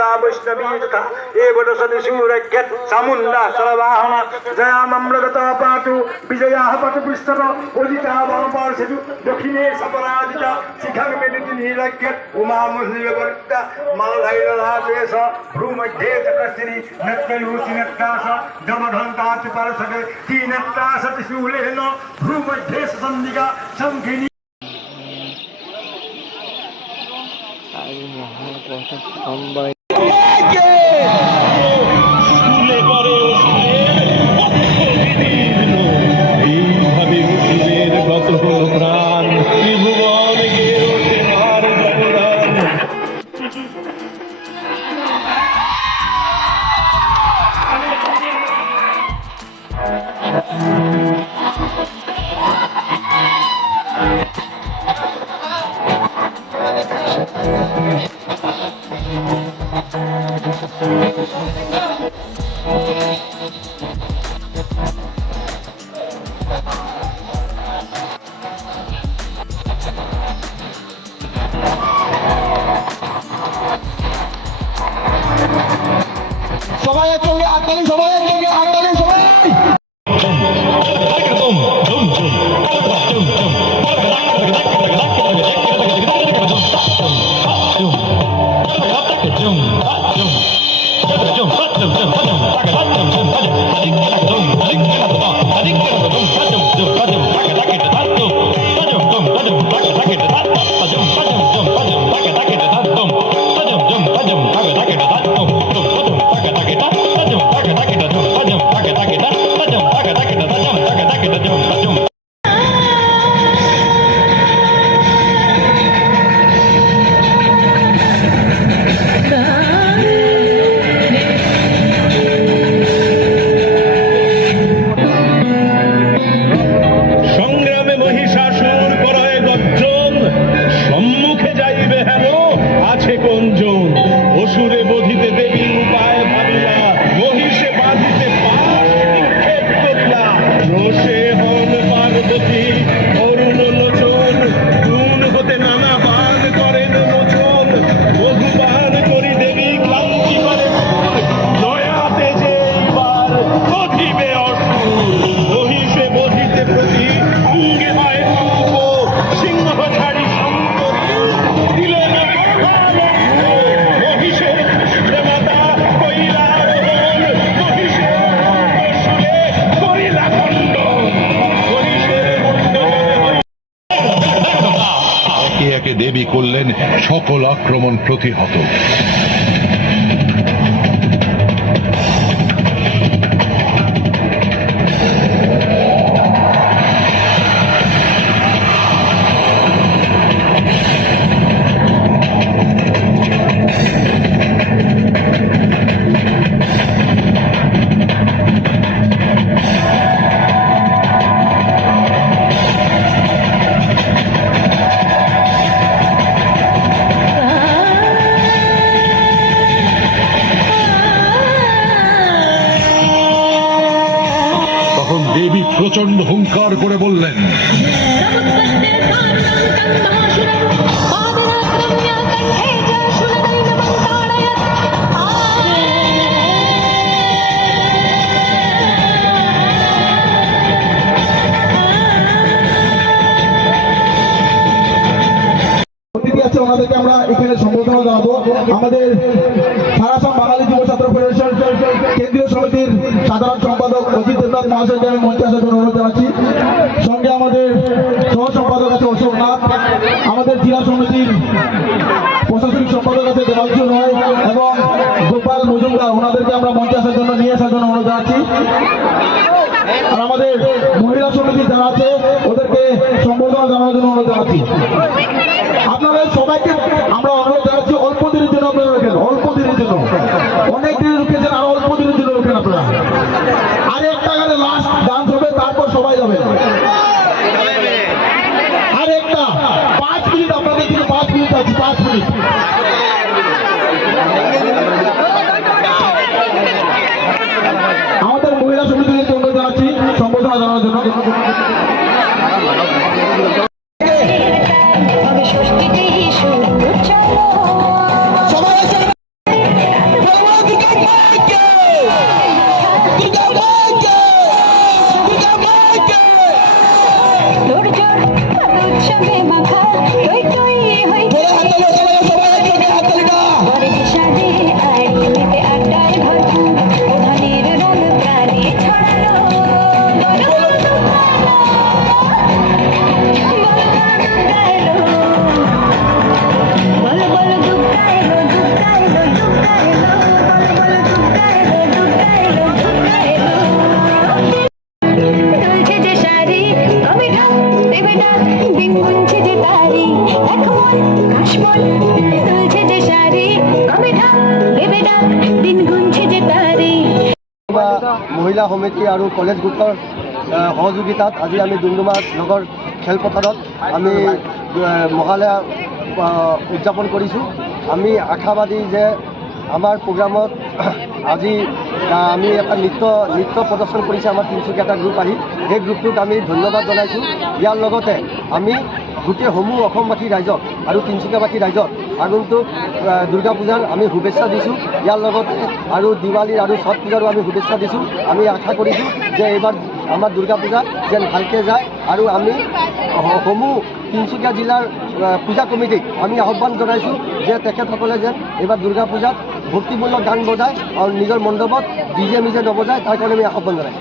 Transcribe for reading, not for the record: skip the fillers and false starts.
शास्ता वैष्णवी तथा एवं सदिशूरज्ञ चामुण्डा सर्ववाहना जयामृगता पातु विजयाः पटु पृष्ठत उदिता वामपार्श्वतु दक्षिणे सपराजिता शिखं मेदिति नीलज्ञ उमा मुनिलवृत्ता मलधैर्यराजेश भ्रूमध्ये चक्रस्थिनी नक्कलूसि नक्काश जमधन्ताच परसगे तीनत्तास त्रिशूलेन भ्रूमध्ये सन्दिका शङ्खिनी দেবী করলেন সকল আক্রমণ প্রতিহত। দেবী প্রচন্ড হুঙ্কার করে বললেন, ওনাদেরকে আমরা এখানে সম্বোধনা জানাবো। আমাদের সারাসাম বাঙালি যুব ছাত্র ফেডারেশন কেন্দ্রীয় সমিতির সাধারণ সম্পাদক অজিত দেবনাথ মহাশয়কে আমি মঞ্চে আসার জন্য অনুরোধ জানাচ্ছি। সঙ্গে আমাদের সহ সম্পাদক আছে অশোক নাথ, আমাদের জেলা সমিতির প্রশাসনিক সম্পাদক আছে দেবাংশু রায় এবং গোপাল মজুমদার, ওনাদেরকে আমরা মঞ্চে আসার জন্য নিয়ে আসার জন্য অনুরোধ জানাচ্ছি। আর আমাদের মহিলা সমিতি যারা আছে ওদেরকে সম্বোধনা জানানোর জন্য অনুরোধ জানাচ্ছি। আপনাদের সবাইকে আমরা অনুরোধ জানাচ্ছি অল্প দিনের জন্য আপনারা রোকেন, অল্প দিনের জন্য। অনেক দিন রুকেছেন, আর অল্প দিনের জন্য রোকেন আপনারা। আর একটা গানে লাস্ট ডান্স হবে, তারপর সবাই যাবে। আর একটা 5 মিনিট আপনাদের থেকে 5 মিনিট আছে, 5 মিনিট। আমাদের মহিলা সমিতিকে অনুরোধ জানাচ্ছি সম্বোধনা জানানোর জন্য। আর বিষাদে আর মেতে আড্ডায় ভরপুর উঠানের রং প্রাণে ছড়ালো বলো বলো দুগাইলো বলো বলো দুগাইলো দুগাইলো দুগাইলো বলো বলো দুগাইলো দুগাইলো দুগাইলো দুলছে যে শাড়ি কবে ঢাক দেবে ডাক দিন গুনছে যে তারি এক মন কাশমন দুলছে যে শাড়ি কবে ঢাক দেবে ডাক দিন গুনছে যে তারি মহিলা সমিতি আৰু কলেজ গ্ৰুপৰ সহযোগিতাত আজি আমি ডুমডুমা নগৰ খেলপথাৰত আমি মহালয়া উদযাপন কৰিছোঁ। আমি আশাবাদী যে আমাৰ প্ৰগ্ৰামত আজি আমি এটা নৃত্য প্ৰদৰ্শন কৰিছে আমাৰ তিনিচুকীয়া এটা গ্ৰুপ আহি, সেই গ্ৰুপটোক আমি ধন্যবাদ জনাইছোঁ। ইয়াৰ লগতে আমি গোটেই সমূহ অসমবাসী ৰাইজক আৰু তিনিচুকীয়াবাসী ৰাইজক আগন্তুক দুৰ্গা পূজাৰ আমি শুভেচ্ছা দিছোঁ। ইয়াৰ লগতে আৰু দিৱালী আৰু ছট পূজাৰো আমি শুভেচ্ছা দিছোঁ। আমি আশা কৰিছোঁ যে এইবাৰ আমাৰ দুৰ্গা পূজা যেন ভালকৈ যায় আৰু আমি সমূহ তিনিচুকীয়া জিলাৰ পূজা কমিটিক আমি আহ্বান জনাইছোঁ যে তেখেতসকলে যেন এইবাৰ দুৰ্গা পূজাত ভক্তিমূলক গান বজায় আৰু নিজৰ মণ্ডপত ডিজে মিজে নবজায়, তাৰ কাৰণে আমি আহ্বান জনাইছোঁ।